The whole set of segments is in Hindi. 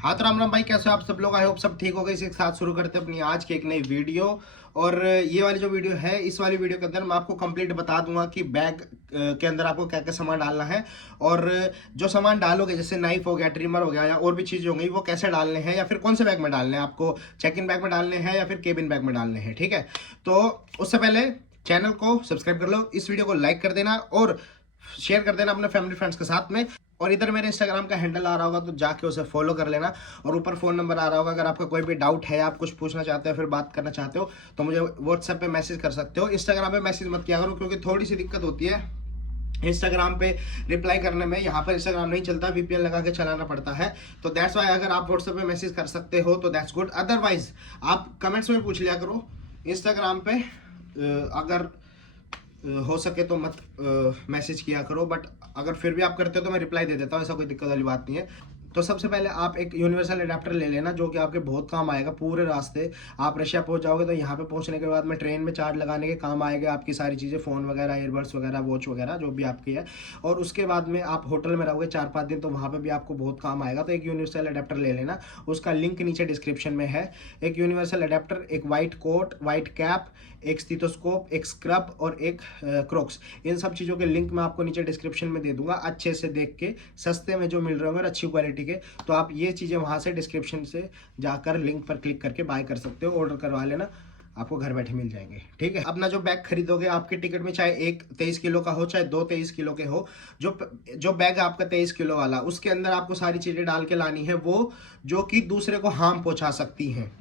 हाँ तो राम राम भाई, कैसे हो आप सब लोग? आई होप सब ठीक हो गए। इसी के साथ शुरू करते हैं अपनी आज की एक नई वीडियो। और ये वाली जो वीडियो है, इस वाली वीडियो के अंदर मैं आपको कंप्लीट बता दूंगा कि बैग के अंदर आपको क्या क्या सामान डालना है। और जो सामान डालोगे, जैसे नाइफ हो गया, ट्रिमर हो गया, या और भी चीज़ें होंगी, वो कैसे डालने हैं या फिर कौन से बैग में डालने हैं आपको, चेक इन बैग में डालने हैं या फिर केबिन बैग में डालने हैं। ठीक है, तो उससे पहले चैनल को सब्सक्राइब कर लो, इस वीडियो को लाइक कर देना और शेयर कर देना अपने फैमिली फ्रेंड्स के साथ में। और इधर मेरे इंस्टाग्राम का हैंडल आ रहा होगा तो जाके उसे फॉलो कर लेना। और ऊपर फ़ोन नंबर आ रहा होगा, अगर आपका कोई भी डाउट है, आप कुछ पूछना चाहते हो, फिर बात करना चाहते हो, तो मुझे व्हाट्सएप पे मैसेज कर सकते हो। इंस्टाग्राम पे मैसेज मत किया करो, क्योंकि थोड़ी सी दिक्कत होती है इंस्टाग्राम पे रिप्लाई करने में। यहाँ पर इंस्टाग्राम नहीं चलता, वीपीएन लगा के चलाना पड़ता है। तो दैट्स वाई अगर आप व्हाट्सएप पे मैसेज कर सकते हो तो दैट्स गुड, अदरवाइज आप कमेंट्स में पूछ लिया करो इंस्टाग्राम पे। अगर हो सके तो मत मैसेज किया करो, बट अगर फिर भी आप करते हो तो मैं रिप्लाई दे देता हूँ, ऐसा कोई दिक्कत वाली बात नहीं है। तो सबसे पहले आप एक यूनिवर्सल अडेप्टर ले लेना, जो कि आपके बहुत काम आएगा पूरे रास्ते। आप रशिया पहुंच जाओगे तो यहाँ पे पहुंचने के बाद में ट्रेन में चार्ज लगाने के काम आएगा आपकी सारी चीज़ें, फ़ोन वगैरह, ईयरबड्स वगैरह, वॉच वगैरह, जो भी आपकी है। और उसके बाद में आप होटल में रहोगे 4-5 दिन, तो वहाँ पर भी आपको बहुत काम आएगा। तो एक यूनिवर्सल अडेप्टर ले लेना, उसका लिंक नीचे डिस्क्रिप्शन में है। एक यूनिवर्सल अडेप्टर, एक वाइट कोट, वाइट कैप, एक स्टीथोस्कोप, एक स्क्रब और एक क्रोक्स। इन सब चीज़ों के लिंक मैं आपको नीचे डिस्क्रिप्शन में दे दूंगा, अच्छे से देख के, सस्ते में जो मिल रहे होंगे, अच्छी क्वालिटी के। तो आप ये चीज़ें वहाँ से डिस्क्रिप्शन से जाकर लिंक पर क्लिक करके बाय कर सकते हो, ऑर्डर करवा लेना, आपको घर बैठे मिल जाएंगे। ठीक है, अपना जो बैग खरीदोगे आपके टिकट में, चाहे एक 23 किलो का हो, चाहे दो 23 किलो के हो, जो बैग आपका 23 किलो वाला, उसके अंदर आपको सारी चीज़ें डाल के लानी है, वो जो कि दूसरे को हार्म पहुंचा सकती हैं।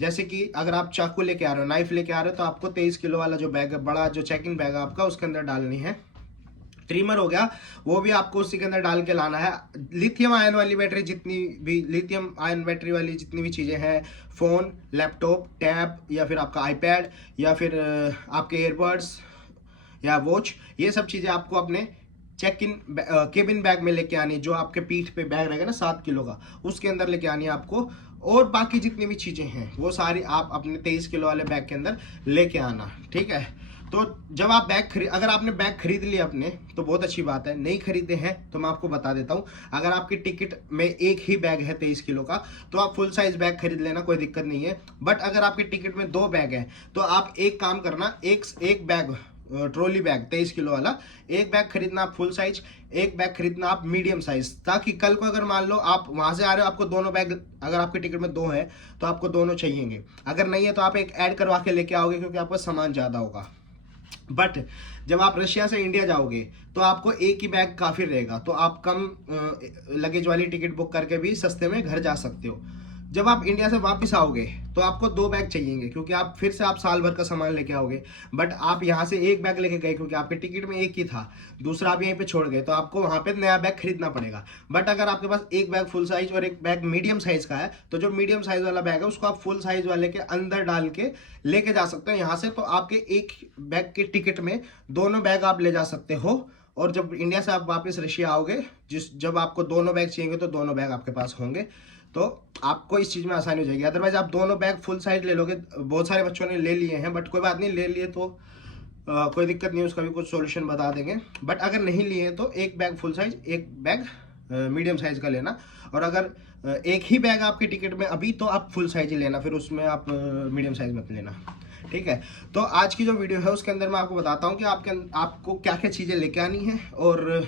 जैसे कि अगर आप चाकू लेके आ रहे हो, नाइफ लेके आ रहे हो, तो आपको 23 किलो वाला जो बैग है, बड़ा जो चेकिंग बैग है आपका, उसके अंदर डालनी है। ट्रिमर हो गया, वो भी आपको उसी के अंदर डाल के लाना है। लिथियम आयन वाली बैटरी, जितनी भी लिथियम आयन बैटरी वाली जितनी भी चीज़ें हैं, फ़ोन, लैपटॉप, टैब, या फिर आपका आईपैड, या फिर आपके एयरबड्स या वॉच, ये सब चीज़ें आपको अपने चेक इन केबिन बैग में लेके आनी, जो आपके पीठ पे बैग रहेगा ना 7 किलो का, उसके अंदर लेके आनी है आपको। और बाकी जितनी भी चीज़ें हैं वो सारी आप अपने 23 किलो वाले बैग के अंदर लेके आना। ठीक है, तो जब आप अगर आपने बैग खरीद लिया अपने, तो बहुत अच्छी बात है। नहीं खरीदे हैं तो मैं आपको बता देता हूँ, अगर आपकी टिकट में एक ही बैग है 23 किलो का, तो आप फुल साइज बैग खरीद लेना, कोई दिक्कत नहीं है। बट अगर आपकी टिकट में 2 बैग है, तो आप एक काम करना, एक बैग ट्रॉली बैग 23 किलो वाला, एक बैग खरीदना आप फुल साइज, एक बैग खरीदना आप मीडियम साइज, ताकि कल को अगर मान लो आप वहां से आ रहे हो, आपको दोनों बैग, अगर आपकी टिकट में 2 है तो आपको दोनों चाहिएंगे। अगर नहीं है तो आप एक ऐड करवा के लेके आओगे, क्योंकि आपका सामान ज़्यादा होगा। बट जब आप रशिया से इंडिया जाओगे तो आपको एक ही बैग काफ़ी रहेगा, तो आप कम लगेज वाली टिकट बुक करके भी सस्ते में घर जा सकते हो। जब आप इंडिया से वापस आओगे तो आपको 2 बैग चाहिएंगे, क्योंकि आप फिर से आप साल भर का सामान लेके आओगे। बट आप यहाँ से एक बैग लेके गए, क्योंकि आपके टिकट में एक ही था, दूसरा आप यहीं पे छोड़ गए, तो आपको वहाँ पे नया बैग खरीदना पड़ेगा। बट अगर आपके पास एक बैग फुल साइज और एक बैग मीडियम साइज का है, तो जो मीडियम साइज वाला बैग है उसको आप फुल साइज वाले के अंदर डाल के लेके जा सकते हो यहाँ से। तो आपके एक बैग के टिकट में दोनों बैग आप ले जा सकते हो। और जब इंडिया से आप वापस रशिया आओगे, जब आपको दोनों बैग चाहिए, तो दोनों बैग आपके पास होंगे, तो आपको इस चीज़ में आसानी हो जाएगी। अदरवाइज आप दोनों बैग फुल साइज ले लोगे, बहुत सारे बच्चों ने ले लिए हैं, बट कोई बात नहीं, ले लिए तो कोई दिक्कत नहीं, उसका भी कुछ सॉल्यूशन बता देंगे। बट अगर नहीं लिए तो एक बैग फुल साइज, एक बैग मीडियम साइज का लेना। और अगर एक ही बैग आपकी टिकट में अभी, तो आप फुल साइज ही लेना, फिर उसमें आप मीडियम साइज मत लेना। ठीक है, तो आज की जो वीडियो है उसके अंदर मैं आपको बताता हूँ कि आपको क्या क्या चीज़ें लेके आनी है। और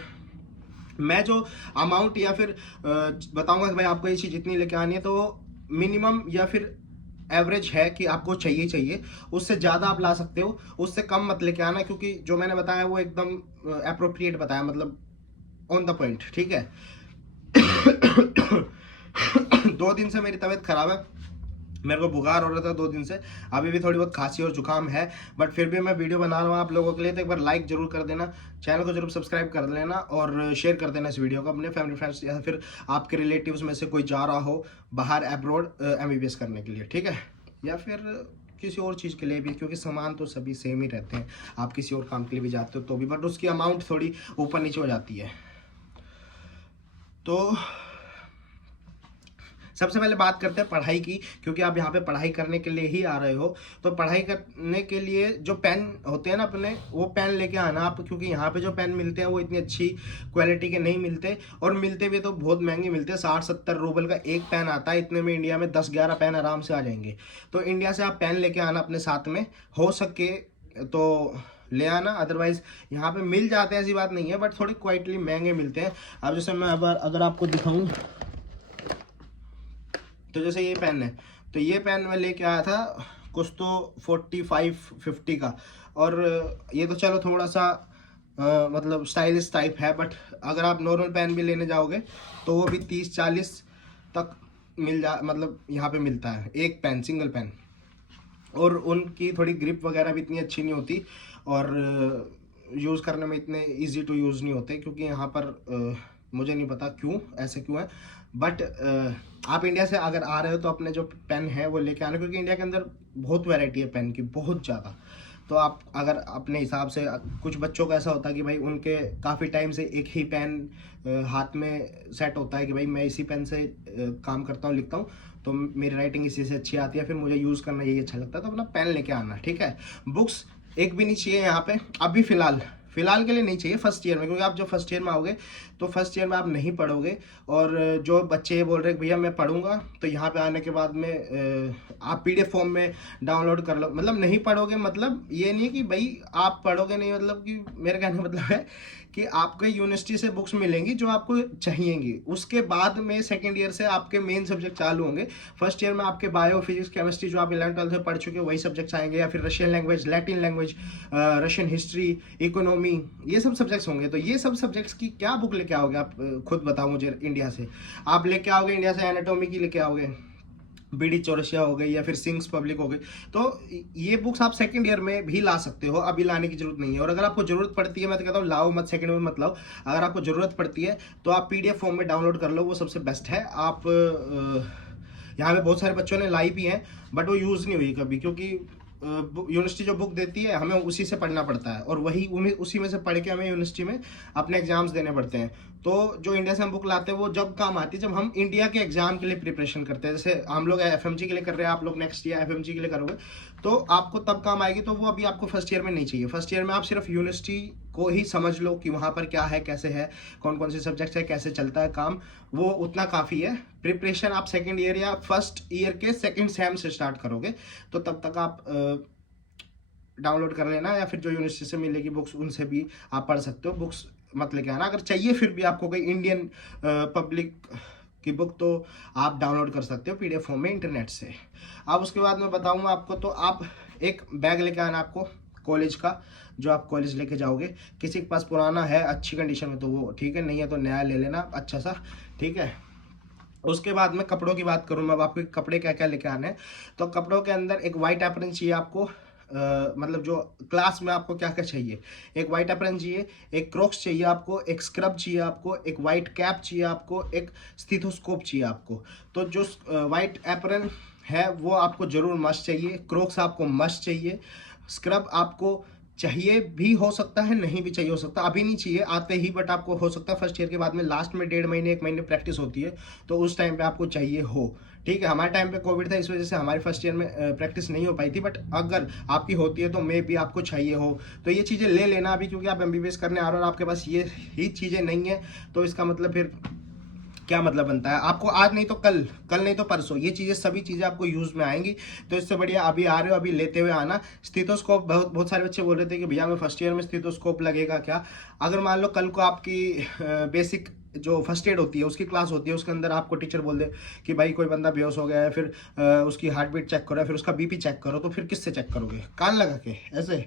मैं जो अमाउंट या फिर बताऊंगा कि भाई आपको ये चीज़ जितनी लेके आनी है, तो मिनिमम या फिर एवरेज है कि आपको चाहिए, उससे ज़्यादा आप ला सकते हो, उससे कम मत लेके आना, क्योंकि जो मैंने बताया वो एकदम अप्रोप्रिएट बताया, मतलब ऑन द पॉइंट। ठीक है। 2 दिन से मेरी तबीयत खराब है, मेरे को बुखार हो रहा था 2 दिन से, अभी भी थोड़ी बहुत खांसी और जुकाम है, बट फिर भी मैं वीडियो बना रहा हूँ आप लोगों के लिए। तो एक बार लाइक जरूर कर देना, चैनल को जरूर सब्सक्राइब कर लेना, और शेयर कर देना इस वीडियो को अपने फैमिली फ्रेंड्स, या फिर आपके रिलेटिव्स में से कोई जा रहा हो बाहर अब्रॉड MBBS करने के लिए। ठीक है, या फिर किसी और चीज़ के लिए भी, क्योंकि सामान तो सभी सेम ही रहते हैं, आप किसी और काम के लिए भी जाते हो तो भी, बट उसकी अमाउंट थोड़ी ऊपर नीचे हो जाती है। तो सबसे पहले बात करते हैं पढ़ाई की, क्योंकि आप यहाँ पे पढ़ाई करने के लिए ही आ रहे हो। तो पढ़ाई करने के लिए जो पेन होते हैं ना अपने, वो पेन लेके आना आप, क्योंकि यहाँ पे जो पेन मिलते हैं वो इतनी अच्छी क्वालिटी के नहीं मिलते, और मिलते भी तो बहुत महंगे मिलते हैं। 60-70 रूबल का एक पेन आता है, इतने में इंडिया में 10-11 पेन आराम से आ जाएंगे। तो इंडिया से आप पेन लेके आना अपने साथ में, हो सके तो ले आना, अदरवाइज यहाँ पे मिल जाते हैं, ऐसी बात नहीं है, बट थोड़ी क्वाइटली महंगे मिलते हैं। अब जैसे मैं अगर आपको दिखाऊं, तो जैसे ये पेन है, तो ये पेन मैं लेके आया था कुछ तो 45-50 का, और ये तो चलो थोड़ा सा मतलब स्टाइलिश टाइप है, बट अगर आप नॉर्मल पेन भी लेने जाओगे तो वो भी 30-40 तक मतलब यहाँ पे मिलता है एक पेन, सिंगल पेन। और उनकी थोड़ी ग्रिप वगैरह भी इतनी अच्छी नहीं होती, और यूज़ करने में इतने इजी टू यूज़ नहीं होते, क्योंकि यहाँ पर मुझे नहीं पता क्यों ऐसे क्यों है, बट आप इंडिया से अगर आ रहे हो तो अपने जो पेन है वो लेके आना, क्योंकि इंडिया के अंदर बहुत वैरायटी है पेन की, बहुत ज़्यादा। तो आप अगर अपने हिसाब से, कुछ बच्चों का ऐसा होता है कि भाई उनके काफ़ी टाइम से एक ही पेन हाथ में सेट होता है कि भाई मैं इसी पेन से काम करता हूँ, लिखता हूँ, तो मेरी राइटिंग इसी से अच्छी आती है, फिर मुझे यूज़ करना यही अच्छा लगता है, तो अपना पेन लेके आना, ठीक है। बुक्स एक भी नहीं चाहिए यहाँ पे अभी फ़िलहाल के लिए नहीं चाहिए फर्स्ट ईयर में, क्योंकि आप जो फर्स्ट ईयर में आओगे तो फर्स्ट ईयर में आप नहीं पढ़ोगे। और जो बच्चे ये बोल रहे हैं भैया मैं पढ़ूंगा, तो यहाँ पे आने के बाद में आप PDF फॉर्म में डाउनलोड कर लो, मतलब नहीं पढ़ोगे, मतलब ये नहीं कि भाई आप पढ़ोगे नहीं, मतलब कि मेरे कहने का मतलब है कि आपको यूनिवर्सिटी से बुक्स मिलेंगी जो आपको चाहिएंगी, उसके बाद में सेकेंड ईयर से आपके मेन सब्जेक्ट चालू होंगे। फर्स्ट ईयर में आपके बायो, फिजिक्स, केमिस्ट्री जो आप 11th-12th में पढ़ चुके हो वही सब्जेक्ट्स आएंगे, या फिर Russian language, Latin language, Russian history, economy, ये सब सब्जेक्ट्स होंगे। तो ये सब सब्जेक्ट्स की क्या बुक लेके आओगे आप, खुद बताओ मुझे। इंडिया से आप लेके आओगे, इंडिया से एनाटॉमी की लेके आओगे, BD चौरसिया हो गई, या फिर सिंग्स पब्लिक हो गई, तो ये बुक्स आप सेकंड ईयर में भी ला सकते हो, अभी लाने की जरूरत नहीं है। और अगर आपको जरूरत पड़ती है, मैं तो कहता हूँ लाओ मत, सेकंड ईयर में मत लाओ। अगर आपको जरूरत पड़ती है तो आप PDF फॉर्म में डाउनलोड कर लो, वो सबसे बेस्ट है। आप यहाँ पे बहुत सारे बच्चों ने लाई भी हैं, बट वो यूज़ नहीं हुई कभी, क्योंकि यूनिवर्सिटी जो बुक देती है हमें उसी से पढ़ना पड़ता है, और वही उसी में से पढ़ के हमें यूनिवर्सिटी में अपने एग्जाम्स देने पड़ते हैं। तो जो इंडिया से हम बुक लाते हैं वो जब काम आती है जब हम इंडिया के एग्जाम के लिए प्रिपरेशन करते हैं। जैसे हम लोग FMG के लिए कर रहे हैं, आप लोग नेक्स्ट ईयर FMG के लिए करोगे, तो आपको तब काम आएगी। तो वो अभी आपको फर्स्ट ईयर में नहीं चाहिए। फर्स्ट ईयर में आप सिर्फ यूनिवर्सिटी को ही समझ लो कि वहाँ पर क्या है, कैसे है, कौन कौन से सब्जेक्ट है, कैसे चलता है काम, वो उतना काफ़ी है। प्रिपरेशन आप सेकेंड ईयर या फर्स्ट ईयर के सेकेंड सेम से स्टार्ट करोगे, तो तब तक आप डाउनलोड कर लेना, या फिर जो यूनिवर्सिटी से मिलेगी बुक्स उनसे भी आप पढ़ सकते हो। बुक्स मत लेके आना। अगर चाहिए फिर भी आपको कोई इंडियन पब्लिक की बुक, तो आप डाउनलोड कर सकते हो PDF फॉर्म में इंटरनेट से। अब उसके बाद मैं बताऊंगा आपको, तो आप एक बैग लेके आना आपको कॉलेज का, जो आप कॉलेज लेके जाओगे। किसी के पास पुराना है अच्छी कंडीशन में तो वो ठीक है, नहीं है तो नया ले लेना अच्छा सा, ठीक है। उसके बाद में कपड़ों की बात करूँ मैं, अब आपके कपड़े क्या क्या लेके आने हैं। तो कपड़ों के अंदर एक वाइट एप्रन चाहिए आपको, मतलब जो क्लास में आपको क्या क्या चाहिए, एक वाइट एप्रन चाहिए, एक क्रॉक्स चाहिए आपको, एक स्क्रब चाहिए आपको, एक वाइट कैप चाहिए आपको, एक स्टीथोस्कोप चाहिए आपको। तो जो वाइट एप्रन है वो आपको जरूर मस्ट चाहिए, क्रॉक्स आपको मस्ट चाहिए, स्क्रब आपको चाहिए भी हो सकता है, नहीं भी चाहिए हो सकता, अभी नहीं चाहिए आते ही, बट आपको हो सकता है फर्स्ट ईयर के बाद में लास्ट में 1.5 महीने 1 महीने प्रैक्टिस होती है, तो उस टाइम पे आपको चाहिए हो, ठीक है। हमारे टाइम पे कोविड था, इस वजह से हमारी फर्स्ट ईयर में प्रैक्टिस नहीं हो पाई थी, बट अगर आपकी होती है तो मे भी आपको चाहिए हो, तो ये चीज़ें ले लेना अभी, क्योंकि आप MBBS करने आ रहे हो और आपके पास ये ही चीज़ें नहीं है, तो इसका मतलब फिर क्या मतलब बनता है, आपको आज नहीं तो कल, कल नहीं तो परसों ये चीज़ें, सभी चीज़ें आपको यूज़ में आएंगी। तो इससे बढ़िया अभी आ रहे हो अभी लेते हुए आना। स्टीथोस्कोप, बहुत सारे बच्चे बोल रहे थे कि भैया मैं फर्स्ट ईयर में स्टीथोस्कोप लगेगा क्या। अगर मान लो कल को आपकी बेसिक जो फर्स्ट एड होती है उसकी क्लास होती है, उसके अंदर आपको टीचर बोल दे कि भाई कोई बंदा बेहोश हो गया है, फिर उसकी हार्ट बीट चेक करो, फिर उसका BP चेक करो, तो फिर किससे चेक करोगे, कान लगा के ऐसे।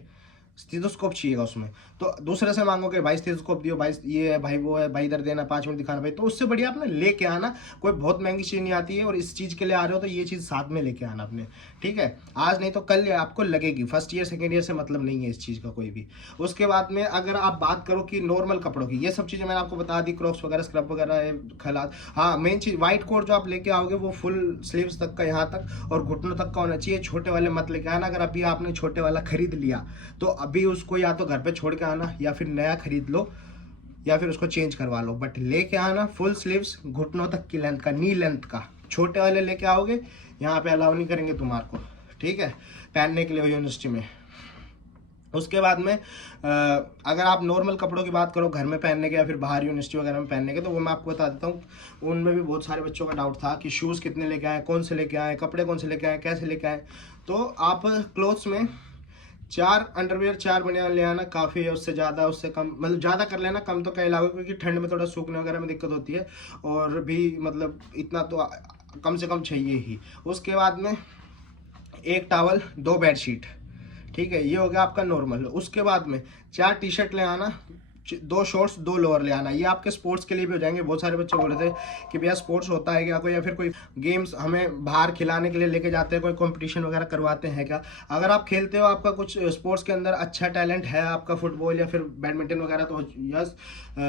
स्टीथोस्कोप चाहिएगा उसमें, तो दूसरे से मांगोगे भाई स्टीथोस्कोप दियो, भाई ये है, भाई वो है, भाई इधर देना, 5 मिनट दिखाना भाई, तो उससे बढ़िया अपने लेके आना। कोई बहुत महंगी चीज़ नहीं आती है, और इस चीज़ के लिए आ रहे हो तो ये चीज़ साथ में लेके आना अपने, ठीक है। आज नहीं तो कल आपको लगेगी, फर्स्ट ईयर सेकेंड ईयर से मतलब नहीं है इस चीज़ का कोई भी। उसके बाद में अगर आप बात करो कि नॉर्मल कपड़ों की, ये सब चीज़ें मैंने आपको बता दी, क्रॉक्स वगैरह, स्क्रब वगैरह, खलात। हाँ, मेन चीज़ व्हाइट कोट जो आप लेके आओगे वो फुल स्लीव्स तक का, यहाँ तक और घुटनों तक का होना चाहिए। छोटे वाले मत लेके आना। अगर अभी आपने छोटे वाला खरीद लिया तो अभी उसको या तो घर पे छोड़ के आना, या फिर नया खरीद लो, या फिर उसको चेंज करवा लो, बट लेके आना फुल स्लीव्स, घुटनों तक की लेंथ का, नी लेंथ का, छोटे वाले लेके आओगे, यहाँ पे अलाउ नहीं करेंगे तुम्हारे को, ठीक है, पहनने के लिए यूनिवर्सिटी में। उसके बाद में अगर आप नॉर्मल कपड़ों की बात करो घर में पहनने के या फिर बाहर यूनिवर्सिटी वगैरह में पहनने के, तो वो मैं आपको बता देता हूँ। उनमें भी बहुत सारे बच्चों का डाउट था कि शूज़ कितने लेके आए, कौन से लेके आए, कपड़े कौन से लेके आए, कैसे लेके आए। तो आप क्लोथ्स में 4 अंडरवियर 4 बनियान ले आना काफ़ी है, उससे ज़्यादा उससे कम मतलब ज़्यादा कर लेना, कम तो कहीं लागू, क्योंकि ठंड में थोड़ा सूखने वगैरह में दिक्कत होती है, और भी मतलब इतना तो कम से कम चाहिए ही। उसके बाद में 1 टॉवल 2 बेडशीट, ठीक है, ये हो गया आपका नॉर्मल। उसके बाद में 4 टी शर्ट ले आना, 2 शॉर्ट्स 2 लोअर ले आना, ये आपके स्पोर्ट्स के लिए भी हो जाएंगे। बहुत सारे बच्चे बोल रहे थे कि भैया स्पोर्ट्स होता है क्या कोई, या फिर कोई गेम्स हमें बाहर खिलाने के लिए लेके जाते हैं, कोई कंपटीशन वगैरह करवाते हैं क्या। अगर आप खेलते हो, आपका कुछ स्पोर्ट्स के अंदर अच्छा टैलेंट है, आपका फुटबॉल या फिर बैडमिंटन वगैरह, तो यस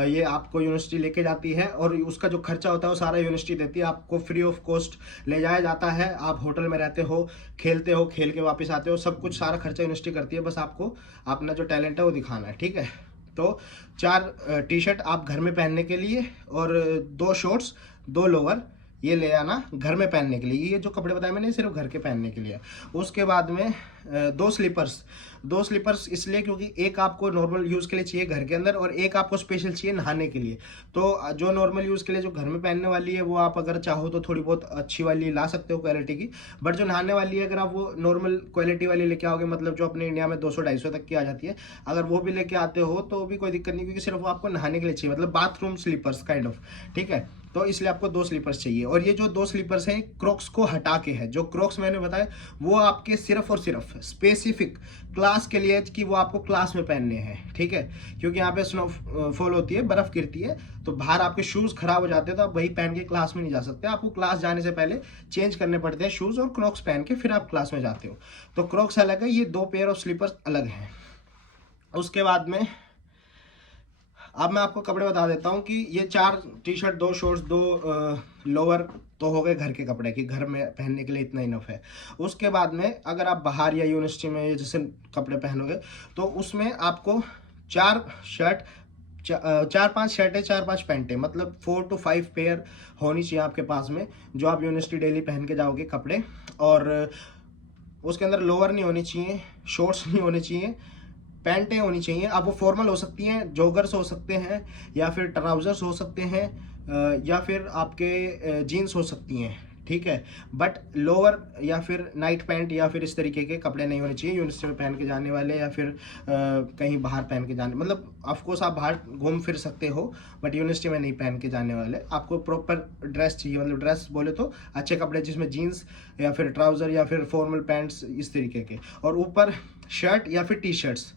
ये आपको यूनिवर्सिटी लेके जाती है, और उसका जो खर्चा होता है वो सारा यूनिवर्सिटी देती है, आपको फ्री ऑफ कॉस्ट ले जाया जाता है। आप होटल में रहते हो, खेलते हो, खेल के वापस आते हो, सब कुछ सारा खर्चा यूनिवर्सिटी करती है, बस आपको अपना जो टैलेंट है वो दिखाना है, ठीक है। तो 4 टी शर्ट आप घर में पहनने के लिए, और 2 शॉर्ट्स 2 लोअर ये ले आना घर में पहनने के लिए। ये जो कपड़े बताए मैंने सिर्फ घर के पहनने के लिए। उसके बाद में 2 स्लीपर्स इसलिए क्योंकि एक आपको नॉर्मल यूज़ के लिए चाहिए घर के अंदर, और एक आपको स्पेशल चाहिए नहाने के लिए। तो जो नॉर्मल यूज़ के लिए जो घर में पहनने वाली है वो आप अगर चाहो तो थोड़ी बहुत अच्छी वाली ला सकते हो क्वालिटी की, बट जो नहाने वाली है अगर आप वो नॉर्मल क्वालिटी वाली लेके आओगे, मतलब जो अपने इंडिया में 200-250 तक की आ जाती है, अगर वो भी लेके आते हो तो भी कोई दिक्कत नहीं, क्योंकि सिर्फ वो आपको नहाने के लिए चाहिए, मतलब बाथरूम स्लीपर्स काइंड ऑफ, ठीक है। तो इसलिए आपको 2 स्लीपर्स चाहिए, और ये जो 2 स्लीपर्स हैं क्रॉक्स को हटा के है। जो क्रॉक्स मैंने बताया वो आपके सिर्फ और सिर्फ स्पेसिफिक क्लास के लिए, कि वो आपको क्लास में पहनने हैं, ठीक है, क्योंकि यहाँ पे स्नोफॉल होती है, बर्फ गिरती है, तो बाहर आपके शूज़ खराब हो जाते हैं, तो आप वही पहन के क्लास में नहीं जा सकते, आपको क्लास जाने से पहले चेंज करने पड़ते हैं शूज़, और क्रॉक्स पहन के फिर आप क्लास में जाते हो। तो क्रॉक्स अलग है, ये 2 पेयर ऑफ स्लीपर्स अलग हैं। उसके बाद में अब मैं आपको कपड़े बता देता हूँ कि ये 4 टी शर्ट 2 शॉर्ट्स 2 लोअर तो हो गए घर के कपड़े, कि घर में पहनने के लिए इतना इनफ है। उसके बाद में अगर आप बाहर या यूनिवर्सिटी में जैसे कपड़े पहनोगे, तो उसमें आपको 4 शर्ट 4-5 शर्टें 4-5 पैंटें, मतलब 4 to 5 पेयर होनी चाहिए आपके पास में, जो आप यूनिवर्सिटी डेली पहन के जाओगे कपड़े। और उसके अंदर लोअर नहीं होनी चाहिए, शॉर्ट्स नहीं होने चाहिए, पैंटें होनी चाहिए। अब वो फॉर्मल हो सकती हैं, जॉगर्स हो सकते हैं, या फिर ट्राउजर्स हो सकते हैं, या फिर आपके जीन्स हो सकती हैं, ठीक है, बट लोअर या फिर नाइट पैंट या फिर इस तरीके के कपड़े नहीं होने चाहिए यूनिवर्सिटी में पहन के जाने वाले, या फिर कहीं बाहर पहन के जाने, मतलब ऑफकोर्स आप बाहर घूम फिर सकते हो, बट यूनिवर्सिटी में नहीं पहन के जाने वाले। आपको प्रॉपर ड्रेस चाहिए, मतलब ड्रेस बोले तो अच्छे कपड़े जिसमें जीन्स या फिर ट्राउज़र या फिर फॉर्मल पैंट्स इस तरीके के, और ऊपर शर्ट या फिर टी शर्ट्स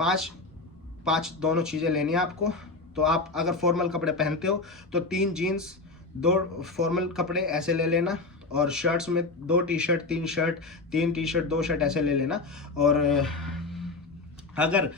5 दोनों चीज़ें लेनी है आपको। तो आप अगर फॉर्मल कपड़े पहनते हो तो 3 जीन्स 2 फॉर्मल कपड़े ऐसे ले लेना, और शर्ट्स में 2 T shirt 3 shirt 3 T shirt 2 shirt ऐसे ले लेना। और अगर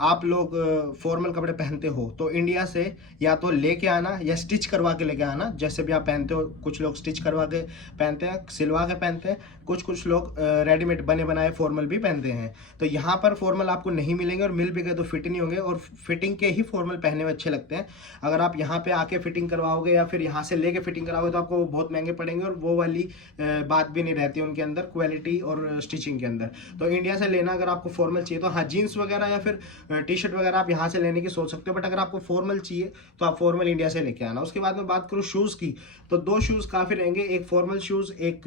आप लोग फॉर्मल कपड़े पहनते हो तो इंडिया से या तो लेके आना या स्टिच करवा के लेके आना, जैसे भी आप पहनते हो। कुछ लोग स्टिच करवा के पहनते हैं, सिलवा के पहनते हैं, कुछ लोग रेडीमेड बने बनाए फॉर्मल भी पहनते हैं। तो यहाँ पर फॉर्मल आपको नहीं मिलेंगे, और मिल भी गए तो फिट नहीं होंगे, और फिटिंग के ही फॉर्मल पहनने में अच्छे लगते हैं। अगर आप यहाँ पे आके फिटिंग करवाओगे या फिर यहाँ से लेके फिटिंग कराओगे तो आपको बहुत महंगे पड़ेंगे, और वो वाली बात भी नहीं रहती उनके अंदर क्वालिटी और स्टिचिंग के अंदर। तो इंडिया से लेना अगर आपको फॉर्मल चाहिए तो हाँ, जीन्स वगैरह या फिर टी शर्ट वगैरह आप यहाँ से लेने की सोच सकते हो, बट अगर आपको फॉर्मल चाहिए तो आप फॉर्मल इंडिया से लेके आना। उसके बाद में बात करूँ शूज़ की, तो 2 शूज़ काफ़ी रहेंगे, एक फॉर्मल शूज़ एक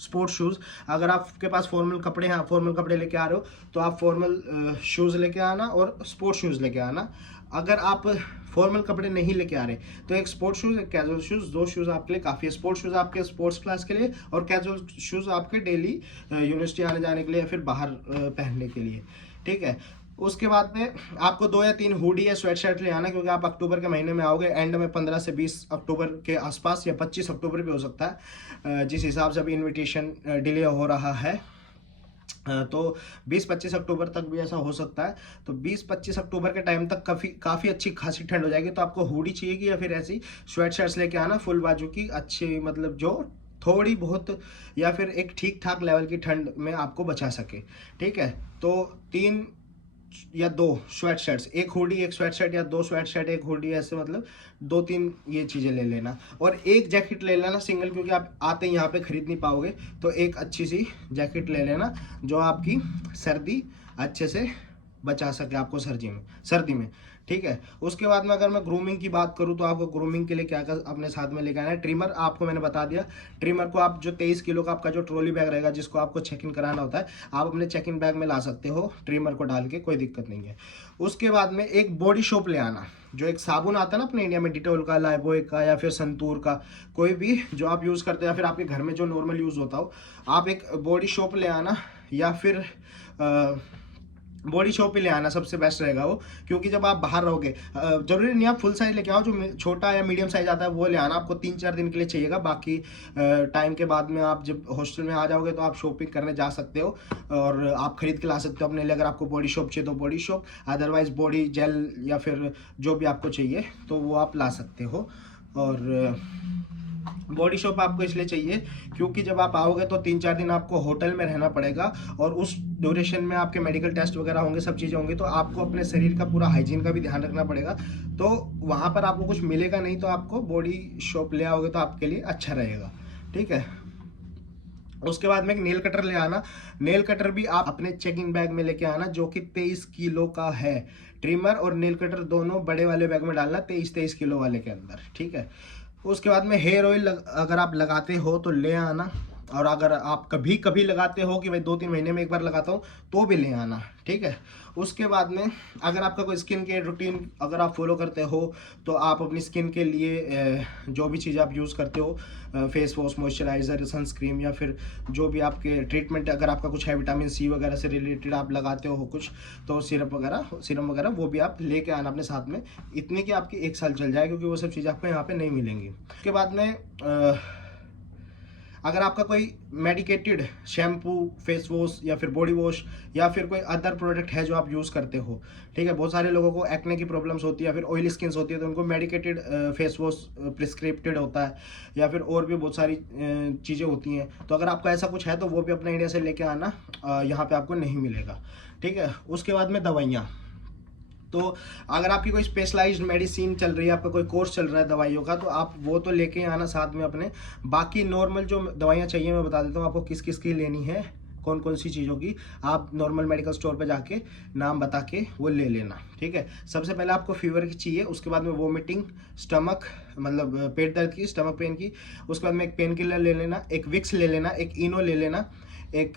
स्पोर्ट्स शूज़। अगर आपके पास फॉर्मल कपड़े हैं, फॉर्मल कपड़े लेके आ रहे हो, तो आप फॉर्मल शूज़ लेके आना और स्पोर्ट्स शूज़ लेके आना। अगर आप फॉर्मल कपड़े नहीं लेके आ रहे तो एक स्पोर्ट्स शूज़ एक कैजुअल शूज़, 2 शूज़ आपके लिए काफ़ी है। स्पोर्ट्स शूज़ आपके स्पोर्ट्स क्लास के लिए, और कैजुअल शूज़ आपके डेली यूनिवर्सिटी आने जाने के लिए या फिर बाहर पहनने के लिए, ठीक है। उसके बाद में आपको 2 या 3 हुडी या स्वेट शर्ट ले आना, क्योंकि आप अक्टूबर के महीने में आओगे, एंड में 15 से 20 अक्टूबर के आसपास, या 25 अक्टूबर भी हो सकता है, जिस हिसाब से अभी इनविटेशन डिले हो रहा है। तो 20-25 अक्टूबर तक भी ऐसा हो सकता है। तो 20-25 अक्टूबर के टाइम तक काफ़ी अच्छी खासी ठंड हो जाएगी। तो आपको हुडी चाहिए या फिर ऐसी स्वेट शर्ट्स लेके आना फुल बाजू की, अच्छी, मतलब जो थोड़ी बहुत या फिर एक ठीक ठाक लेवल की ठंड में आपको बचा सके, ठीक है। तो 3 या 2 स्वेट शर्ट्स, एक हुडी एक स्वेट शर्ट, या 2 स्वेट शर्ट एक हुडी, ऐसे मतलब 2-3 ये चीज़ें ले लेना। और एक जैकेट ले लेना सिंगल, क्योंकि आप आते ही यहाँ पे खरीद नहीं पाओगे, तो एक अच्छी सी जैकेट ले लेना जो आपकी सर्दी अच्छे से बचा सके आपको सर्दी में, ठीक है। उसके बाद में अगर मैं ग्रूमिंग की बात करूँ तो आपको ग्रूमिंग के लिए क्या क्या अपने साथ में लेके आना है। ट्रिमर आपको मैंने बता दिया, ट्रिमर को आप जो 23 किलो का आपका जो ट्रॉली बैग रहेगा जिसको आपको चेक इन कराना होता है, आप अपने चेक इन बैग में ला सकते हो ट्रिमर को डाल के, कोई दिक्कत नहीं है। उसके बाद में एक बॉडी सोप ले आना, जो एक साबुन आता है ना अपने इंडिया में, डिटोल का, लाइफबॉय का, या फिर संतूर का, कोई भी जो आप यूज़ करते हो, या फिर आपके घर में जो नॉर्मल यूज़ होता हो, आप एक बॉडी सोप ले आना, या फिर बॉडी शॉप पे ले आना, सबसे बेस्ट रहेगा वो। क्योंकि जब आप बाहर रहोगे, जरूरी नहीं आप फुल साइज लेके आओ, जो छोटा या मीडियम साइज आता है वो ले आना, आपको 3-4 दिन के लिए चाहिएगा। बाकी टाइम के बाद में आप जब हॉस्टल में आ जाओगे तो आप शॉपिंग करने जा सकते हो और आप खरीद के ला सकते हो अपने लिए। अगर आपको बॉडी शॉप चाहिए तो body shop, otherwise body gel या फिर जो भी आपको चाहिए तो वो आप ला सकते हो। और बॉडी शॉप आपको इसलिए चाहिए क्योंकि जब आप आओगे तो 3-4 दिन आपको होटल में रहना पड़ेगा, और उस ड्यूरेशन में आपके मेडिकल टेस्ट वगैरह होंगे, सब चीज़ें होंगी, तो आपको अपने शरीर का पूरा हाइजीन का भी ध्यान रखना पड़ेगा। तो वहाँ पर आपको कुछ मिलेगा नहीं, तो आपको बॉडी शॉप ले आओगे तो आपके लिए अच्छा रहेगा, ठीक है। उसके बाद में एक नेल कटर ले आना, नेल कटर भी आप अपने चेक इन बैग में लेके आना, जो कि 23 किलो का है। ट्रिमर और नेल कटर दोनों बड़े वाले बैग में डालना, 23 किलो वाले के अंदर, ठीक है। उसके बाद में हेयर ऑयल अगर आप लगाते हो तो ले आना, और अगर आप कभी कभी लगाते हो कि भाई 2-3 महीने में एक बार लगाता हूँ तो भी ले आना, ठीक है। उसके बाद में अगर आपका कोई स्किन केयर रूटीन अगर आप फॉलो करते हो तो आप अपनी स्किन के लिए जो भी चीज़ आप यूज़ करते हो, फेस वॉश, मॉइस्चराइज़र, सनस्क्रीन, या फिर जो भी आपके ट्रीटमेंट अगर आपका कुछ है विटामिन सी वगैरह से रिलेटेड आप लगाते हो कुछ, तो सीरम वगैरह वो भी आप लेके आना अपने साथ में, इतने की आपकी 1 साल चल जाए, क्योंकि वो सब चीज़ आपको यहाँ पे नहीं मिलेंगी। उसके बाद में अगर आपका कोई मेडिकेटेड शैम्पू, फेस वॉश या फिर बॉडी वॉश या फिर कोई अदर प्रोडक्ट है जो आप यूज़ करते हो, ठीक है। बहुत सारे लोगों को एक्ने की प्रॉब्लम्स होती है या फिर ऑयली स्किन्स होती है, तो उनको मेडिकेटेड फेस वॉश प्रिस्क्रिप्टेड होता है, या फिर और भी बहुत सारी चीज़ें होती हैं। तो अगर आपका ऐसा कुछ है तो वो भी अपने इंडिया से लेके आना, यहाँ पे आपको नहीं मिलेगा, ठीक है। उसके बाद में दवाइयाँ, तो अगर आपकी कोई स्पेशलाइज्ड मेडिसिन चल रही है, आपका कोई कोर्स चल रहा है दवाइयों का, तो आप वो तो लेके आना साथ में अपने। बाकी नॉर्मल जो दवाइयाँ चाहिए मैं बता देता हूँ आपको किस किस की लेनी है, कौन कौन सी चीज़ों की। आप नॉर्मल मेडिकल स्टोर पे जाके नाम बता के वो ले लेना, ठीक है। सबसे पहले आपको फीवर की चाहिए, उसके बाद में वोमिटिंग, स्टमक मतलब पेट दर्द की, स्टमक पेन की। उसके बाद में एक पेन किलर ले लेना, एक विक्स ले लेना, एक इनो ले लेना, एक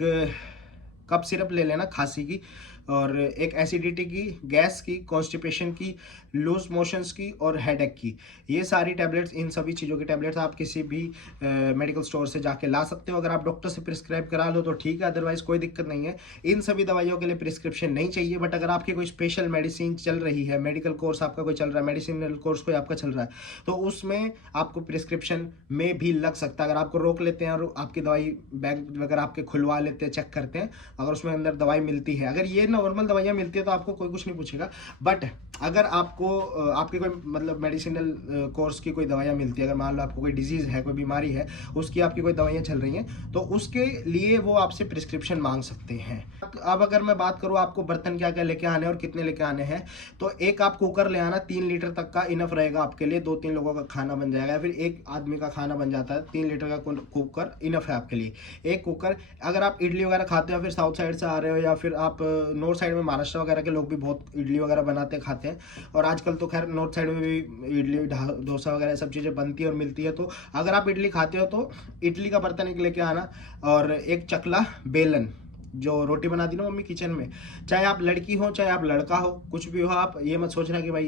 कप सिरप ले लेना खांसी की, और एक एसिडिटी की, गैस की, कॉन्स्टिपेशन की, लूज मोशंस की और हेडेक की। ये सारी टैबलेट्स, इन सभी चीज़ों की टैबलेट्स आप किसी भी मेडिकल स्टोर से जाके ला सकते हो। अगर आप डॉक्टर से प्रिस्क्राइब करा लो तो ठीक है, अदरवाइज कोई दिक्कत नहीं है। इन सभी दवाइयों के लिए प्रिस्क्रिप्शन नहीं चाहिए, बट अगर आपकी कोई स्पेशल मेडिसिन चल रही है, मेडिकल कोर्स आपका कोई चल रहा है, मेडिसिनल कोर्स कोई आपका चल रहा है, तो उसमें आपको प्रिस्क्रिप्शन में भी लग सकता है। अगर आपको रोक लेते हैं और आपकी दवाई बैग वगैरह आपके खुलवा लेते हैं, चेक करते हैं, अगर उसमें अंदर दवाई मिलती है, अगर ये नॉर्मल दवाइयाँ मिलती है तो आपको कोई कुछ नहीं पूछेगा। बट अगर आपको आपकी कोई मतलब मेडिसिनल कोर्स की कोई दवाइयाँ मिलती है, अगर मान लो आपको कोई डिजीज़ है, कोई बीमारी है, उसकी आपकी कोई दवाइयाँ चल रही हैं, तो उसके लिए वो आपसे प्रिस्क्रिप्शन मांग सकते हैं। अब अगर मैं बात करूँ आपको बर्तन क्या क्या लेके आने और कितने लेके आने हैं, तो एक आप कुकर ले आना, 3 लीटर तक का इनफ रहेगा आपके लिए, 2-3 लोगों का खाना बन जाएगा, या फिर एक आदमी का खाना बन जाता है। 3 लीटर का कुकर इनफ है आपके लिए, एक कुकर। अगर आप इडली वगैरह खाते हो, फिर साउथ साइड से आ रहे हो, या फिर आप नॉर्थ साइड में, महाराष्ट्र वगैरह के लोग भी बहुत इडली वगैरह बनाते खाते हैं, और आजकल तो खैर नॉर्थ साइड में भी इडली, डोसा वगैरह सब चीज़ें बनती है और मिलती है। तो अगर आप इडली खाते हो तो इडली का बर्तन एक लेके आना, और एक चकला बेलन, जो रोटी बनाती ना मम्मी किचन में, चाहे आप लड़की हो चाहे आप लड़का हो, कुछ भी हो, आप ये मत सोचना कि भाई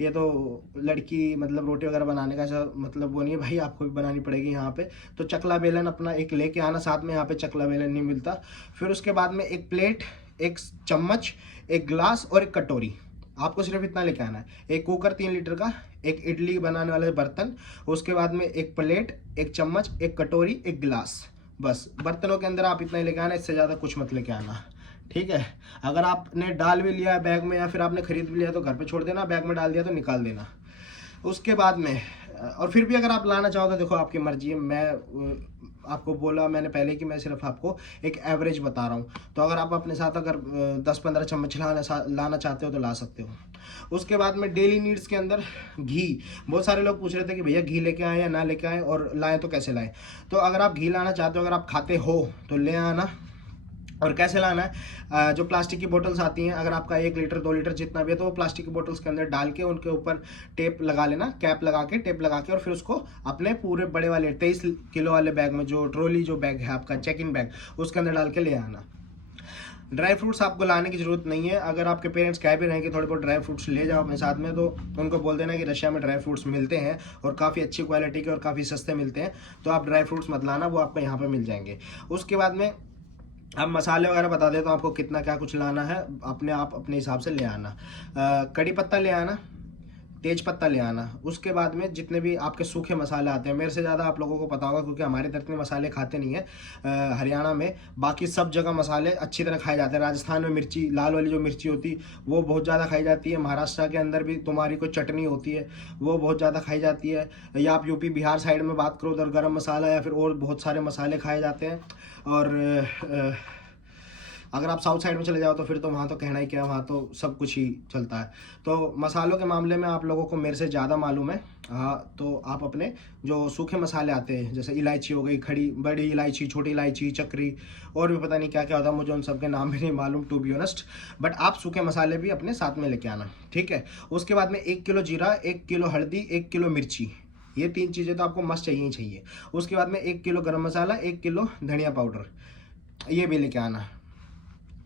ये तो लड़की मतलब रोटी वगैरह बनाने का ऐसा मतलब वो नहीं है भाई, आपको भी बनानी पड़ेगी यहाँ पे। तो चकला बेलन अपना एक लेके आना साथ में, यहाँ पे चकला बेलन नहीं मिलता। फिर उसके बाद में एक प्लेट, एक चम्मच, एक ग्लास और एक कटोरी, आपको सिर्फ इतना लेके आना है। एक कुकर 3 लीटर का, एक इडली बनाने वाले बर्तन, उसके बाद में एक प्लेट, एक चम्मच, एक कटोरी, एक गिलास, बस बर्तनों के अंदर आप इतना ही लेके आना, इससे ज़्यादा कुछ मत लेके आना, ठीक है। अगर आपने डाल भी लिया है बैग में या फिर आपने खरीद भी लिया तो घर पे छोड़ देना, बैग में डाल दिया तो निकाल देना। उसके बाद में और फिर भी अगर आप लाना चाहो तो देखो आपकी मर्जी है, आपको बोला मैंने पहले कि मैं सिर्फ आपको एक एवरेज बता रहा हूँ। तो अगर आप अपने साथ अगर 10-15 चम्मच लाना चाहते हो तो ला सकते हो। उसके बाद में डेली नीड्स के अंदर घी, बहुत सारे लोग पूछ रहे थे कि भैया घी लेके आए या ना लेके आए, और लाएँ तो कैसे लाएँ। तो अगर आप घी लाना चाहते हो, अगर आप खाते हो तो ले आना। और कैसे लाना है, जो प्लास्टिक की बोतल्स आती हैं, अगर आपका 1 लीटर 2 लीटर जितना भी है, तो वो प्लास्टिक की बोतल्स के अंदर डाल के उनके ऊपर टेप लगा लेना, कैप लगा के टेप लगा के, और फिर उसको अपने पूरे बड़े वाले 23 किलो वाले बैग में, जो ट्रॉली जो बैग है आपका चेक इन बैग, उसके अंदर डाल के ले आना। ड्राई फ्रूट्स आपको लाने की ज़रूरत नहीं है। अगर आपके पेरेंट्स कह भी रहे हैं कि थोड़े बहुत ड्राई फ्रूट्स ले जाओ अपने साथ में, तो उनको बोल देना कि रशिया में ड्राई फ्रूट्स मिलते हैं और काफ़ी अच्छी क्वालिटी के और काफ़ी सस्ते मिलते हैं, तो आप ड्राई फ्रूट्स मत लाना, वो आपको यहाँ पर मिल जाएंगे। उसके बाद में अब मसाले वगैरह बता देता हूँ आपको कितना क्या कुछ लाना है, अपने आप अपने हिसाब से ले आना। कड़ी पत्ता ले आना, तेज पत्ता ले आना। उसके बाद में जितने भी आपके सूखे मसाले आते हैं, मेरे से ज़्यादा आप लोगों को पता होगा क्योंकि हमारे इतने मसाले खाते नहीं है हरियाणा में। बाकी सब जगह मसाले अच्छी तरह खाए जाते हैं। राजस्थान में मिर्ची, लाल वाली जो मिर्ची होती वो बहुत ज़्यादा खाई जाती है। महाराष्ट्र के अंदर भी तुम्हारी कोई चटनी होती है वो बहुत ज़्यादा खाई जाती है। या आप यूपी बिहार साइड में बात करो, उधर गरम मसाला या फिर और बहुत सारे मसाले खाए जाते हैं। और अगर आप साउथ साइड में चले जाओ तो फिर तो वहाँ तो कहना ही क्या, वहाँ तो सब कुछ ही चलता है। तो मसालों के मामले में आप लोगों को मेरे से ज़्यादा मालूम है। हाँ, तो आप अपने जो सूखे मसाले आते हैं, जैसे इलायची हो गई, खड़ी बड़ी इलायची, छोटी इलायची, चक्री, और भी पता नहीं क्या क्या होता है, मुझे उन सब के नाम भी नहीं मालूम टू बी ऑनेस्ट। बट आप सूखे मसाले भी अपने साथ में लेके आना, ठीक है। उसके बाद में 1 किलो जीरा, 1 किलो हल्दी, 1 किलो मिर्ची, ये 3 चीज़ें तो आपको मस्त चाहिए ही चाहिए। उसके बाद में 1 किलो गर्म मसाला, 1 किलो धनिया पाउडर, ये भी लेके आना,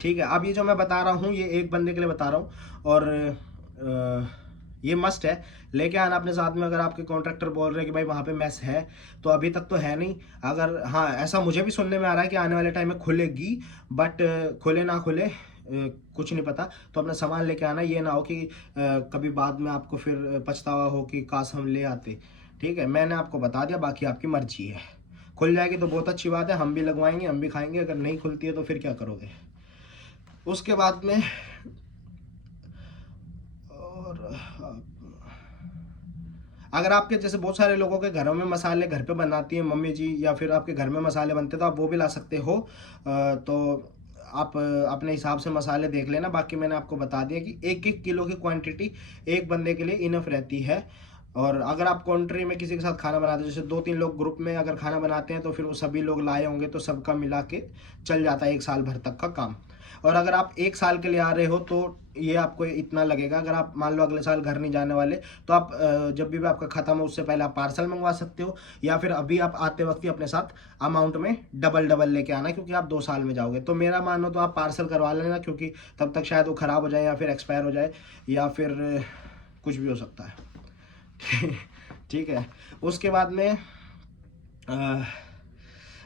ठीक है। अब ये जो मैं बता रहा हूँ ये एक बंदे के लिए बता रहा हूँ, और ये मस्ट है, लेके आना अपने साथ में। अगर आपके कॉन्ट्रैक्टर बोल रहे हैं कि भाई वहाँ पे मेस है, तो अभी तक तो है नहीं। अगर हाँ, ऐसा मुझे भी सुनने में आ रहा है कि आने वाले टाइम में खुलेगी, बट खुले ना खुले कुछ नहीं पता। तो अपना सामान लेके आना, ये ना हो कि कभी बाद में आपको फिर पछतावा हो कि काश हम ले आते, ठीक है। मैंने आपको बता दिया, बाकी आपकी मर्जी है। खुल जाएगी तो बहुत अच्छी बात है, हम भी लगवाएंगे, हम भी खाएंगे। अगर नहीं खुलती है तो फिर क्या करोगे। उसके बाद में और अगर आपके जैसे बहुत सारे लोगों के घरों में मसाले घर पे बनाती हैं मम्मी जी, या फिर आपके घर में मसाले बनते तो आप वो भी ला सकते हो। तो आप अपने हिसाब से मसाले देख लेना। बाकी मैंने आपको बता दिया कि 1-1 किलो की क्वांटिटी एक बंदे के लिए इनफ रहती है। और अगर आप कंट्री में किसी के साथ खाना बनाते हो, जैसे 2-3 लोग ग्रुप में अगर खाना बनाते हैं, तो फिर वो सभी लोग लाए होंगे तो सबका मिला के चल जाता है 1 साल भर तक का काम। और अगर आप 1 साल के लिए आ रहे हो तो ये आपको इतना लगेगा। अगर आप मान लो अगले साल घर नहीं जाने वाले, तो आप जब भी आपका ख़त्म हो उससे पहले आप पार्सल मंगवा सकते हो, या फिर अभी आप आते वक्त ही अपने साथ अमाउंट में डबल लेके आना, क्योंकि आप 2 साल में जाओगे। तो मेरा मानो तो आप पार्सल करवा लेना, क्योंकि तब तक शायद वो ख़राब हो जाए या फिर एक्सपायर हो जाए या फिर कुछ भी हो सकता है। ठीक है। उसके बाद में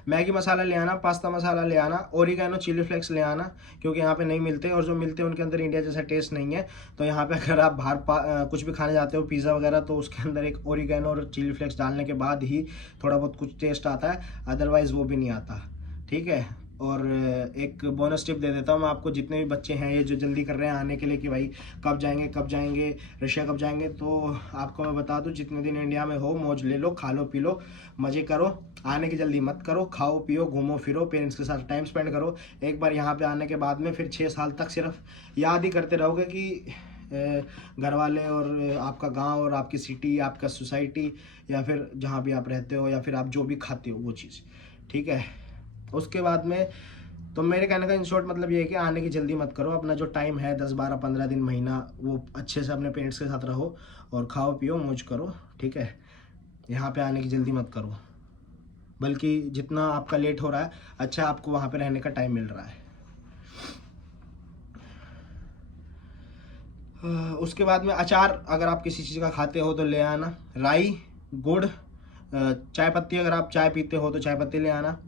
मैगी मसाला ले आना, पास्ता मसाला ले आना, ओरिगैनो चिली फ्लेक्स ले आना, क्योंकि यहाँ पे नहीं मिलते, और जो मिलते हैं उनके अंदर इंडिया जैसा टेस्ट नहीं है। तो यहाँ पे अगर आप बाहर कुछ भी खाने जाते हो, पिज़्ज़ा वगैरह, तो उसके अंदर एक ओरिगैनो और चिली फ्लेक्स डालने के बाद ही थोड़ा बहुत कुछ टेस्ट आता है, अदरवाइज़ वो भी नहीं आता, ठीक है। और एक बोनस टिप दे देता हूँ मैं आपको, जितने भी बच्चे हैं ये जो जल्दी कर रहे हैं आने के लिए कि भाई कब जाएंगे रशिया कब जाएंगे, तो आपको मैं बता दूँ, जितने दिन इंडिया में हो मौज ले लो, खा लो पी लो, मज़े करो, आने की जल्दी मत करो, खाओ पियो घूमो फिरो, पेरेंट्स के साथ टाइम स्पेंड करो। एक बार यहाँ पे आने के बाद में फिर 6 साल तक सिर्फ याद ही करते रहोगे कि घर वाले और आपका गांव और आपकी सिटी, आपका सोसाइटी, या फिर जहाँ भी आप रहते हो, या फिर आप जो भी खाते हो वो चीज़, ठीक है। उसके बाद में तो मेरे कहने का इन शॉर्ट मतलब ये है कि आने की जल्दी मत करो। अपना जो टाइम है 10, 12, 15 दिन, महीना, वो अच्छे से अपने पेरेंट्स के साथ रहो और खाओ पियो मौज करो, ठीक है। यहाँ पे आने की जल्दी मत करो, बल्कि जितना आपका लेट हो रहा है, अच्छा आपको वहाँ पे रहने का टाइम मिल रहा है। उसके बाद में अचार अगर आप किसी चीज़ का खाते हो तो ले आना, राई, गुड़, चाय पत्ती, अगर आप चाय पीते हो तो चाय पत्ती ले आना,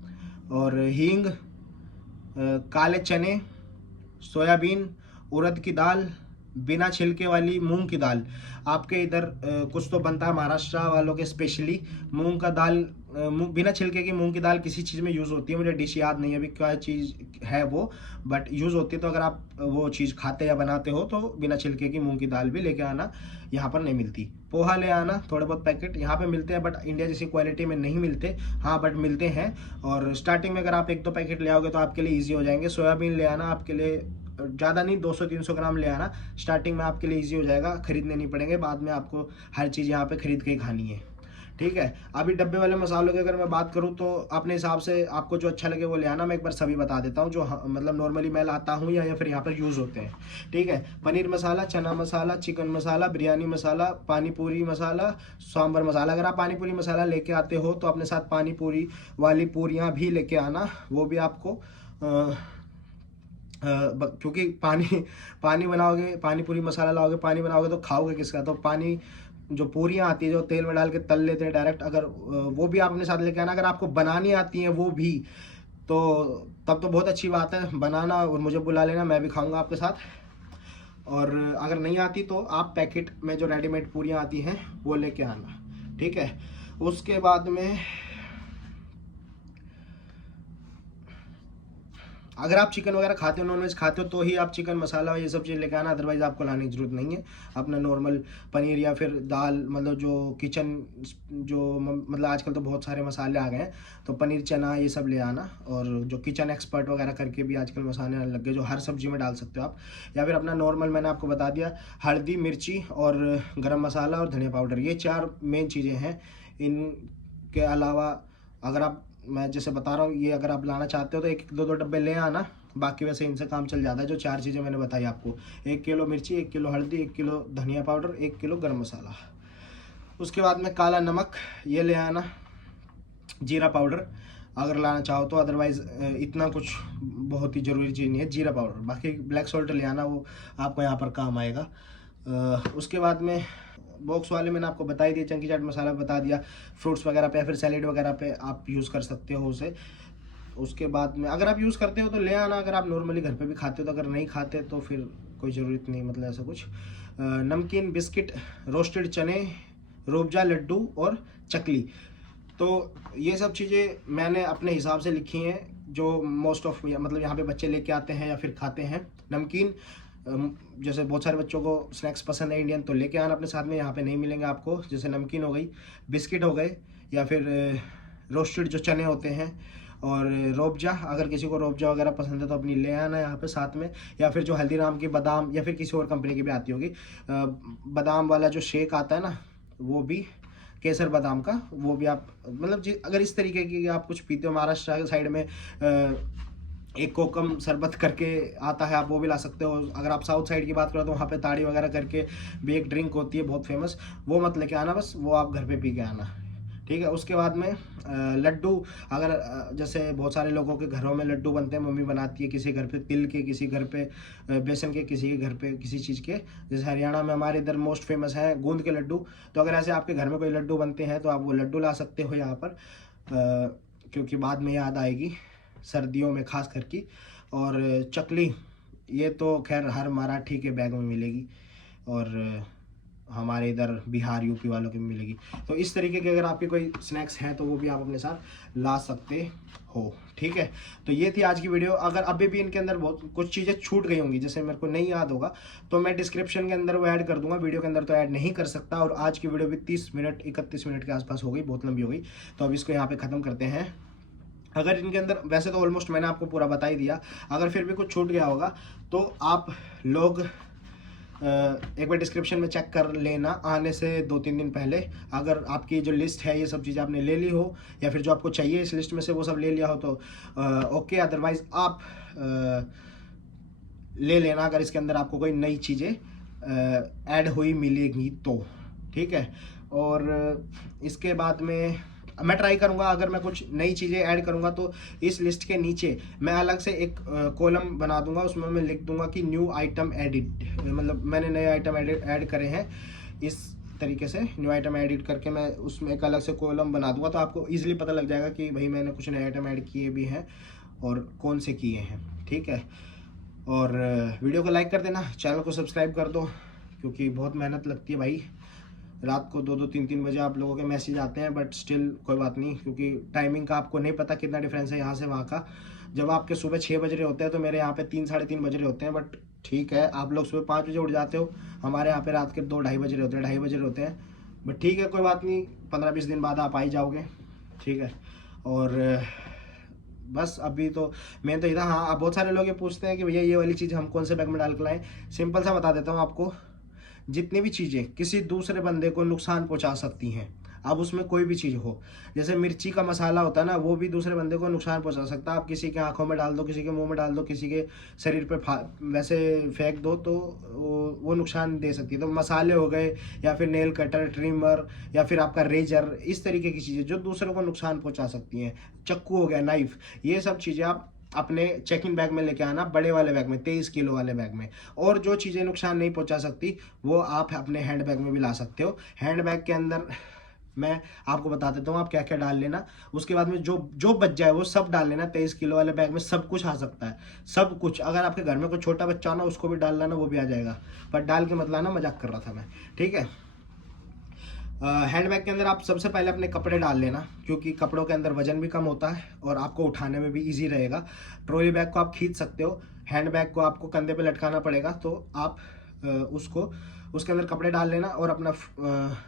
और हींग, काले चने, सोयाबीन, उड़द की दाल, बिना छिलके वाली मूंग की दाल। आपके इधर कुछ तो बनता है महाराष्ट्र वालों के स्पेशली मूंग का दाल, बिना छिलके की मूंग की दाल किसी चीज़ में यूज़ होती है, मुझे डिश याद नहीं है अभी क्या चीज़ है वो, बट यूज़ होती है। तो अगर आप वो चीज़ खाते या बनाते हो तो बिना छिलके की मूंग की दाल भी लेके आना, यहाँ पर नहीं मिलती। पोहा ले आना, थोड़े बहुत पैकेट यहाँ पे मिलते हैं, बट इंडिया जैसी क्वालिटी में नहीं मिलते, हाँ बट मिलते हैं। और स्टार्टिंग में अगर आप 1-2 पैकेट ले आओगे तो आपके लिए ईजी हो जाएंगे। सोयाबीन ले आना, आपके लिए ज़्यादा नहीं 200-300 ग्राम ले आना, स्टार्टिंग में आपके लिए ईजी हो जाएगा, खरीदने नहीं पड़ेंगे, बाद में आपको हर चीज़ यहाँ पे खरीद के ही खानी है, ठीक है। अभी डब्बे वाले मसालों की अगर मैं बात करूँ तो अपने हिसाब से आपको जो अच्छा लगे वो ले आना। मैं एक बार सभी बता देता हूँ जो मतलब नॉर्मली मैं लाता हूँ या फिर यहाँ पर यूज़ होते हैं, ठीक है। पनीर मसाला, चना मसाला, चिकन मसाला, बिरयानी मसाला, पानी पूरी मसाला, सांभर मसाला। अगर आप पानी पूरी मसाला लेके आते हो तो अपने साथ पानी पूरी वाली पूरियाँ भी लेके आना, वो भी आपको क्योंकि पानी बनाओगे, पानी पूरी मसाला लाओगे, पानी बनाओगे तो खाओगे किसका, तो पानी जो पूरियाँ आती है जो तेल में डाल के तल लेते हैं डायरेक्ट, अगर वो भी आप अपने साथ लेके आना। अगर आपको बनानी आती है वो भी तो तब तो बहुत अच्छी बात है, बनाना और मुझे बुला लेना, मैं भी खाऊंगा आपके साथ। और अगर नहीं आती तो आप पैकेट में जो रेडीमेड पूरियाँ आती हैं वो लेके आना, ठीक है। उसके बाद में अगर आप चिकन वगैरह खाते हो, नॉनवेज खाते हो, तो ही आप चिकन मसाला ये सब चीज़ लेके आना, अदरवाइज़ आपको लाने की जरूरत नहीं है। अपना नॉर्मल पनीर या फिर दाल, मतलब जो किचन जो मतलब आजकल तो बहुत सारे मसाले आ गए हैं, तो पनीर चना ये सब ले आना। और जो किचन एक्सपर्ट वगैरह करके भी आजकल मसाले आने लग गए जो हर सब्जी में डाल सकते हो आप, या फिर अपना नॉर्मल मैंने आपको बता दिया, हल्दी, मिर्ची और गर्म मसाला और धनिया पाउडर, ये 4 मेन चीज़ें हैं। इनके अलावा अगर आप, मैं जैसे बता रहा हूँ, ये अगर आप लाना चाहते हो तो 1-2 डब्बे ले आना, बाकी वैसे इनसे काम चल जाता है। जो 4 चीज़ें मैंने बताई आपको, 1 किलो मिर्ची, 1 किलो हल्दी, 1 किलो धनिया पाउडर, 1 किलो गर्म मसाला। उसके बाद में काला नमक ये ले आना, जीरा पाउडर अगर लाना चाहो तो, अदरवाइज़ इतना कुछ बहुत ही ज़रूरी चीज़ नहीं है, जीरा पाउडर। बाकी ब्लैक सॉल्ट ले आना, वो आपको यहाँ पर काम आएगा। उसके बाद में बॉक्स वाले मैंने आपको बता ही दिया, चंकी चाट मसाला बता दिया, फ्रूट्स वगैरह पे या फिर सैलेड वगैरह पे आप यूज़ कर सकते हो उसे। उसके बाद में अगर आप यूज़ करते हो तो ले आना, अगर आप नॉर्मली घर पे भी खाते हो तो, अगर नहीं खाते तो फिर कोई ज़रूरत नहीं, मतलब ऐसा कुछ। नमकीन, बिस्किट, रोस्टेड चने, रूअफ़ज़ा, लड्डू और चकली। तो ये सब चीज़ें मैंने अपने हिसाब से लिखी हैं जो मोस्ट ऑफ मतलब यहाँ पे बच्चे लेके आते हैं या फिर खाते हैं। नमकीन, जैसे बहुत सारे बच्चों को स्नैक्स पसंद है इंडियन, तो लेके आना अपने साथ में, यहाँ पे नहीं मिलेंगे आपको। जैसे नमकीन हो गई, बिस्किट हो गए, या फिर रोस्टेड जो चने होते हैं, और रूअफ़ज़ा, अगर किसी को रूअफ़ज़ा वगैरह पसंद है तो अपनी ले आना यहाँ पे साथ में। या फिर जो हल्दीराम की बादाम या फिर किसी और कंपनी की भी आती होगी, बादाम वाला जो शेक आता है ना, वो भी केसर बादाम का, वो भी आप मतलब अगर इस तरीके की आप कुछ पीते हो, महाराष्ट्र के साइड में एक कोकम शरबत करके आता है, आप वो भी ला सकते हो। अगर आप साउथ साइड की बात करो तो वहाँ पे ताड़ी वगैरह करके भी एक ड्रिंक होती है बहुत फेमस, वो मत लेके आना, बस वो आप घर पे पी के आना, ठीक है। उसके बाद में लड्डू, अगर जैसे बहुत सारे लोगों के घरों में लड्डू बनते हैं, मम्मी बनाती है, किसी घर पे तिल के, किसी घर पे बेसन के, किसी के घर पे किसी चीज़ के। जैसे हरियाणा में हमारे इधर मोस्ट फेमस है गूंद के लड्डू। तो अगर ऐसे आपके घर में कोई लड्डू बनते हैं तो आप वो लड्डू ला सकते हो यहाँ पर, क्योंकि बाद में याद आएगी सर्दियों में खास करके। और चकली, ये तो खैर हर मराठी के बैग में मिलेगी, और हमारे इधर बिहार यूपी वालों की मिलेगी। तो इस तरीके के अगर आपके कोई स्नैक्स हैं तो वो भी आप अपने साथ ला सकते हो, ठीक है। तो ये थी आज की वीडियो। अगर अभी भी इनके अंदर बहुत कुछ चीज़ें छूट गई होंगी, जैसे मेरे को नहीं याद होगा, तो मैं डिस्क्रिप्शन के अंदर वो ऐड कर दूंगा, वीडियो के अंदर तो ऐड नहीं कर सकता। और आज की वीडियो भी 30 मिनट 31 मिनट के आसपास हो गई, बहुत लंबी हो गई, तो अब इसको यहाँ पर ख़त्म करते हैं। अगर इनके अंदर, वैसे तो ऑलमोस्ट मैंने आपको पूरा बता ही दिया, अगर फिर भी कुछ छूट गया होगा तो आप लोग एक बार डिस्क्रिप्शन में चेक कर लेना आने से 2-3 दिन पहले। अगर आपकी जो लिस्ट है ये सब चीज़ें आपने ले ली हो, या फिर जो आपको चाहिए इस लिस्ट में से वो सब ले लिया हो तो ओके, अदरवाइज़ आप ले लेना अगर इसके अंदर आपको कोई नई चीज़ें ऐड हुई मिलेगी तो, ठीक है। और इसके बाद में मैं ट्राई करूंगा, अगर मैं कुछ नई चीज़ें ऐड करूंगा तो इस लिस्ट के नीचे मैं अलग से एक कॉलम बना दूंगा, उसमें मैं लिख दूंगा कि न्यू आइटम एडिट, मतलब मैंने नए आइटम ऐड करे हैं। इस तरीके से न्यू आइटम एडिट करके मैं उसमें एक अलग से कॉलम बना दूंगा, तो आपको ईजिली पता लग जाएगा कि भाई मैंने कुछ नए आइटम ऐड किए भी हैं और कौन से किए हैं, ठीक है। और वीडियो को लाइक कर देना, चैनल को सब्सक्राइब कर दो, क्योंकि बहुत मेहनत लगती है भाई। रात को 2-2 3-3 बजे आप लोगों के मैसेज आते हैं, बट स्टिल कोई बात नहीं, क्योंकि टाइमिंग का आपको नहीं पता कितना डिफरेंस है यहाँ से वहाँ का। जब आपके सुबह 6 बज रहे होते हैं तो मेरे यहाँ पे 3-3:30 बज रहे होते हैं, बट ठीक है, आप लोग सुबह 5 बजे उठ जाते हो, हमारे यहाँ पे रात के 2-2:30 बज रहे होते हैं, 2:30 बज रहे होते हैं। बट ठीक है, कोई बात नहीं, 15-20 दिन बाद आप आ ही जाओगे, ठीक है। और बस अभी तो मैं तो इधर, हाँ, अब बहुत सारे लोग ये पूछते हैं कि भैया ये वाली चीज़ हम कौन से बैग में डाल कर लाएं। सिंपल सा बता देता हूँ आपको, जितनी भी चीज़ें किसी दूसरे बंदे को नुकसान पहुंचा सकती हैं, अब उसमें कोई भी चीज़ हो, जैसे मिर्ची का मसाला होता है ना, वो भी दूसरे बंदे को नुकसान पहुंचा सकता है। आप किसी के आंखों में डाल दो, किसी के मुंह में डाल दो, किसी के शरीर पे वैसे फेंक दो तो वो नुकसान दे सकती है। तो मसाले हो गए, या फिर नेल कटर, ट्रिमर, या फिर आपका रेजर, इस तरीके की चीज़ें जो दूसरों को नुकसान पहुँचा सकती हैं, चक्कू हो गया, नाइफ, ये सब चीज़ें आप अपने चेक इन बैग में लेके आना, बड़े वाले बैग में, 23 किलो वाले बैग में। और जो चीज़ें नुकसान नहीं पहुंचा सकती वो आप अपने हैंड बैग में भी ला सकते हो। हैंड बैग के अंदर मैं आपको बता देता हूँ आप क्या क्या डाल लेना, उसके बाद में जो जो बच जाए वो सब डाल लेना। 23 किलो वाले बैग में सब कुछ आ सकता है, सब कुछ। अगर आपके घर में कोई छोटा बच्चा हो ना, उसको भी डाल लाना, वो भी आ जाएगा, पर डाल के मत लाना, मजाक कर रहा था मैं, ठीक है। हैंड बैग के अंदर आप सबसे पहले अपने कपड़े डाल लेना, क्योंकि कपड़ों के अंदर वजन भी कम होता है और आपको उठाने में भी इजी रहेगा। ट्रॉली बैग को आप खींच सकते हो, हैंड बैग को आपको कंधे पे लटकाना पड़ेगा, तो आप उसको, उसके अंदर कपड़े डाल लेना और अपना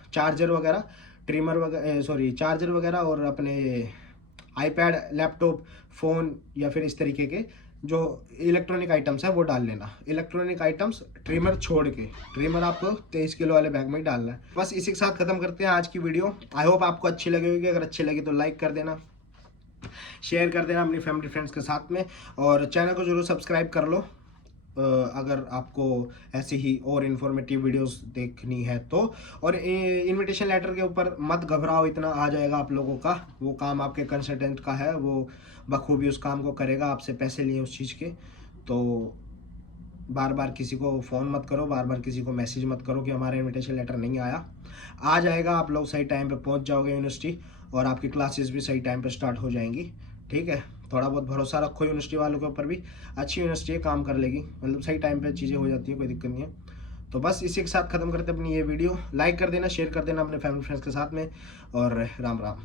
चार्जर वगैरह, ट्रिमर वगैरह, सॉरी, चार्जर वगैरह, और अपने आईपैड, लैपटॉप, फ़ोन, या फिर इस तरीके के जो इलेक्ट्रॉनिक आइटम्स है वो डाल लेना। इलेक्ट्रॉनिक आइटम्स ट्रिमर छोड़ के, ट्रिमर आपको 23 किलो वाले बैग में ही डालना है। बस इसी के साथ खत्म करते हैं आज की वीडियो। आई होप आपको अच्छी लगी होगी, अगर अच्छी लगी तो लाइक कर देना, शेयर कर देना अपनी फैमिली फ्रेंड्स के साथ में, और चैनल को जरूर सब्सक्राइब कर लो अगर आपको ऐसी ही और इन्फॉर्मेटिव वीडियोस देखनी है तो। और इनविटेशन लेटर के ऊपर मत घबराओ, इतना आ जाएगा आप लोगों का, वो काम आपके कंसल्टेंट का है, वो बखूबी उस काम को करेगा, आपसे पैसे लिए उस चीज़ के। तो बार बार किसी को फ़ोन मत करो, बार बार किसी को मैसेज मत करो कि हमारा इनविटेशन लेटर नहीं आया, आ जाएगा। आप लोग सही टाइम पे पहुंच जाओगे यूनिवर्सिटी, और आपकी क्लासेस भी सही टाइम पे स्टार्ट हो जाएंगी, ठीक है। थोड़ा बहुत भरोसा रखो यूनिवर्सिटी वालों के ऊपर भी, अच्छी यूनिवर्सिटी है, काम कर लेगी, मतलब सही टाइम पे चीज़ें हो जाती हैं, कोई दिक्कत नहीं है। तो बस इसी के साथ ख़त्म करते अपनी ये वीडियो। लाइक कर देना, शेयर कर देना अपने फैमिली फ्रेंड्स के साथ में, और राम राम।